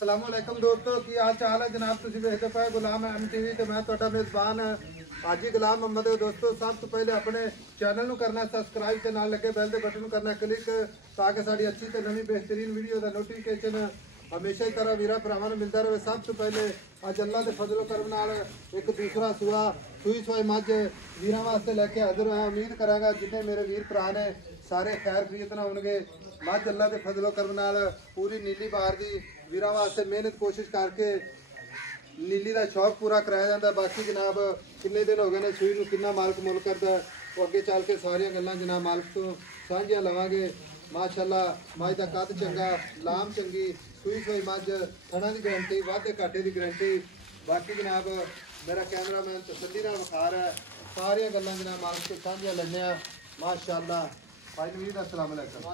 अस्सलाम वालेकुम दोस्तों की हाल चाल है जनाब तुम देखते पे गुलाम MTV तो मैं ਤੁਹਾਡਾ मेज़बान हाजी गुलाम मोहम्मद है। दोस्तों सब तो पहले अपने चैनल ਨੂੰ करना सबसक्राइब ਤੇ ਨਾਲ ਲੱਗੇ ਬੈਲ ਦੇ ਬਟਨ ਨੂੰ ਕਰਨਾ ਕਲਿੱਕ ਤਾਂ ਕਿ ਸਾਡੀ ਅੱਛੀ ਤੇ ਨਵੀਂ ਬਿਹਤਰੀਨ ਵੀਡੀਓ ਦਾ ਨੋਟੀਫਿਕੇਸ਼ਨ हमेशा ही तरह वीर भरावां ਨੂੰ ਮਿਲਦਾ ਰਹੇ। सब तो पहले ਅੱਜ ਅੱਲਾ ਦੇ ਫਜ਼ਲ ਕਰਮ ਨਾਲ ਇੱਕ ਦੂਸਰਾ ਸੂਆ ਸੂਈ ਸੋਈ ਮੱਝ ਵੀਰਾਂ ਵਾਸਤੇ ਲੈ ਕੇ ਹਾਜ਼ਰ ਹਾਂ। ਉਮੀਦ ਕਰਾਂਗਾ ਜਿੰਨੇ ਮੇਰੇ ਵੀਰ ਭਰਾ ਨੇ ਸਾਰੇ ਖੈਰ ਖਰੀਦ ਨਾ ਹੋਣਗੇ। ਮੱਝ ਅੱਲਾ ਦੇ ਫਜ਼ਲ ਕਰਮ ਨਾਲ ਪੂਰੀ ਨੀਲੀ ਬਾਰ ਦੀ ਵੀਰਾਂ ਵਾਸਤੇ ਮਿਹਨਤ ਕੋਸ਼ਿਸ਼ ਕਰਕੇ नीली का शौक पूरा कराया जाता। बाकी जनाब किन्ने दिन हो गए ने सूई कितना मालक मुल करता वो अगे चल के सारिया गल्लां जनाब मालक तो साझियां लवांगे। माशाअल्लाह मझ का कद चंगा लाम चंगी सूई सोई मझ थणा की गारंटी वाधे घाटे की गारंटी। बाकी जनाब मेरा कैमरामैन तसल्ली नाल विखा रहा है सारिया गल्लां जनाब मालक तो साझियां लैने माशाअल्लाह। भाई नवीद अस्सलाम वालेकुम।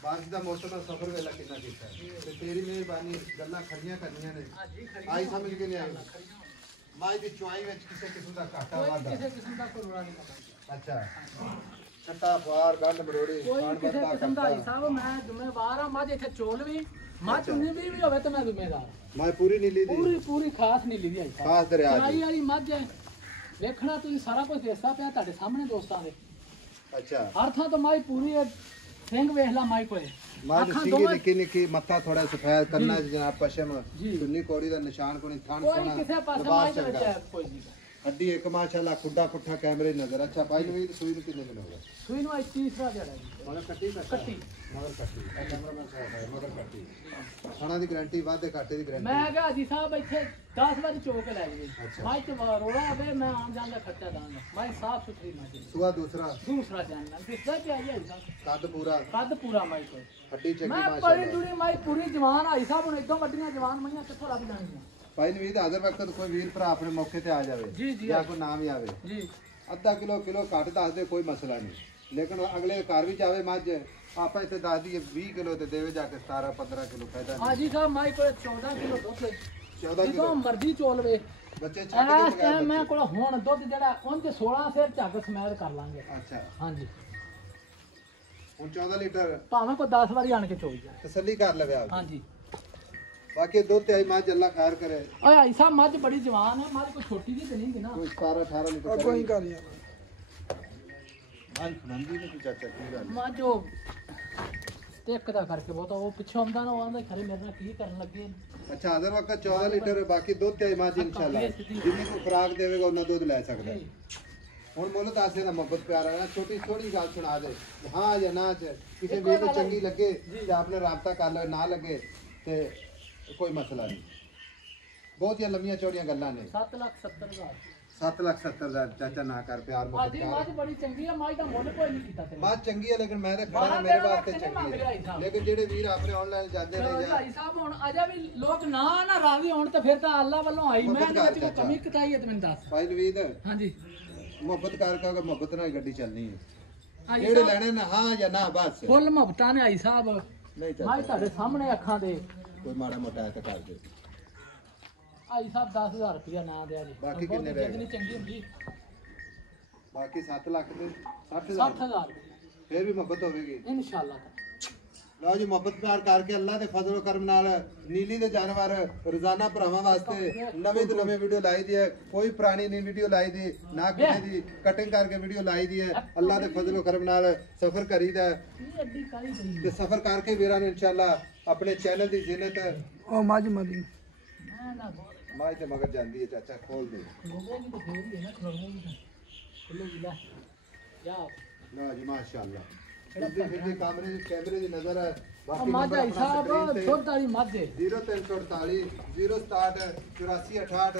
बारिश का मौसम का सफर वेला कितना किया है तेरी मेहरबानी गल्लां खड़ियां करनियां ने आई समझ के नहीं आई माई दी चुआई विच किसी किस्म का घाटा वाधा किसी किस्म का कोई नहीं। अच्छा छट्टा फार गंढ मरोड़ी कोई किसी किस्म का हिसाब मैं जिम्मेवार हां। मझ इथे चोल भी मझ उन्नी भी होवे तो मैं जिम्मेदार मैं पूरी नीली दी पूरी खास नीली दी आई खास दरिया चुआई वाली मझ देखना तुम सारा कुछ देसा पिया ਤੁਹਾਡੇ सामने दोस्तां दे। अच्छा हर थां तो माई पूरी सिंह वेख ला माई कोई मां सिंगी निकी निकी मत्था थोड़ा सफेद करना जनाब पशम सुन्नी कोड़ी दा निशान कोनी थान सोना कोई किसे पासे माई दे विच कोई नहीं हड्डी एक माशाल्लाह खुड्डा पुट्ठा कैमरे नजर। अच्छा भाई नवीद सूई नु कितने दिन हो गए सूई नु आज तीसरा दिहाड़ा मगर कट्टी मगर कट्टी कैमरामैन साहब है मगर कट्टी खाना दी गारंटी वादे घाटे दी गारंटी। मैं कहा हाजी साहब इथे 10 बजे चौक ले गए माई ते रोड़ा आवे मैं आन जान दा खर्चा दांगा माई साफ सुथरी माई सुआ दूसरा जानना दिसदा कि आई हाजी कद पूरा माई कोई हड्डी चंगी माशाल्लाह मैं बड़ी दूरी माई पूरी जवान आई साहब हुन एकदम वड्डियां जवान मईयां किथों लग जाणियां। भाई नवीद हाजर वक्त कोई वीर भरा अपने मौके ते आ जावे जी जी या कोई नाम ही आवे जी अद्धा किलो घट दस दे कोई मसला नहीं लेकिन अगले घर भी जावे मझ आपा इतने दस दी 20 किलो ते देवे जाके 17-15 किलो फायदा। हां जी साहब माई कोई 14 किलो दुध 14 किलो मर्जी चोल वे बच्चे छੱਡ के मैं कोल हुन दुध जेड़ा उनके 16 से झग समैद कर लांगे। अच्छा हां जी हुन 14 लीटर भावे को 10 बारी आन के चोई जाए तसल्ली कर लवे आप। हां जी बाकी दूध आई मझ अल्लाह खैर करे। ओए भाई साहब मझ बड़ी जवान है मझ कोई छोटी दी तो नहीं थी ना कोई 17-18 लीटर कोई कर यार मझ खंदी ने चाचा की गल मझ ओ टेक दा करके बहुत वो पीछे आंदा ना आंदा खरे मेरे नाल की करन लगे। अच्छा हर वक्त 14 लीटर बाकी दूध आई मझ इंशाल्लाह जिन्नी को खुराक देवेगा उतना दूध ले सकदा है। हुन मुल तासे दा मोहब्बत प्यार है छोटी थोड़ी गल सुना दे हां या ना किसी भी चंगी लगे ते आपने राबता कर लो ना लगे ते कोई मसला नहीं। बहुत ही लंबियां चौड़ियां गल्लां ने 7,70,000 7,70,000 चाचा ना कर प्यार हाजी माज बड़ी चंगी है माज दा मुल कोई नहीं कीता ते माज चंगी है लेकिन मैं ते खड़ा मेरे वास्ते चंगी है लेकिन जेडे वीर अपने ऑनलाइन जाते ने भाई साहब हुन अजे भी लोग ना राजी होण ते फिर तां अल्लाह वालों आई मैं इहदे विच कोई कमी कताई है ते मैनूं दस। भाई नवीद हां जी मोहब्बत कर मोहब्बत नाल गड्डी चलनी है जेडे लेने ना हां या ना बस फुल मोहब्बतां ने आई साहब नहीं चाचा माज ਤੁਹਾਡੇ सामने अखां दे कोई माड़ा मोटा है तो कर दे आई साहब 10,000 रुपया ना दे जी बाकी कितने रह गए चंगी हुंदी बाकी 7 लाख ते 60,000 फिर भी मोहब्बत होगी इंशाल्लाह। लो जी मोहब्बत प्यार करके अल्लाह दे फजल करम नाल नीली दे जानवर रोजाना भरावां वास्ते नवे तो नवे वीडियो लाई दी है कोई पुरानी नहीं वीडियो लाई दी ना किसी दी कटिंग करके वीडियो लाई दी है अल्लाह दे फजल करम नाल सफर करीदा है ते सफर करके वीरां ने इंशाल्लाह अपने चैनल दी जिन्नत ओ माजी मादी माई ते मगर जांदी है चाचा खोल दे लो जी माशाअल्लाह कैमरे दी नजर है। बाकी माजा साहब दुध वाली मझ 0348 067 84 68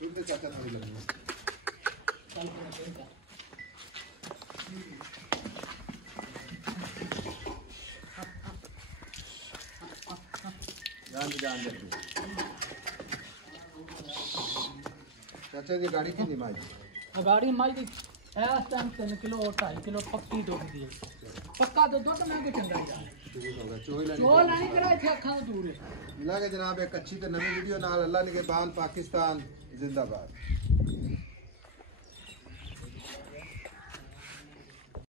दूध चाचा थोड़ी लगनी जान दे चाचा की गाड़ी कितनी माजी गाड़ी माई दी इस टाइम 3 किलो और 2.5 किलो पक्की दुध दी पक्का तो दुध मैं को चंगा यार चो लानी करा इथे अखां दूर है मिला के जनाब एक अच्छी ते नवी वीडियो नाल अल्लाह ने के बान पाकिस्तान जिंदाबाद।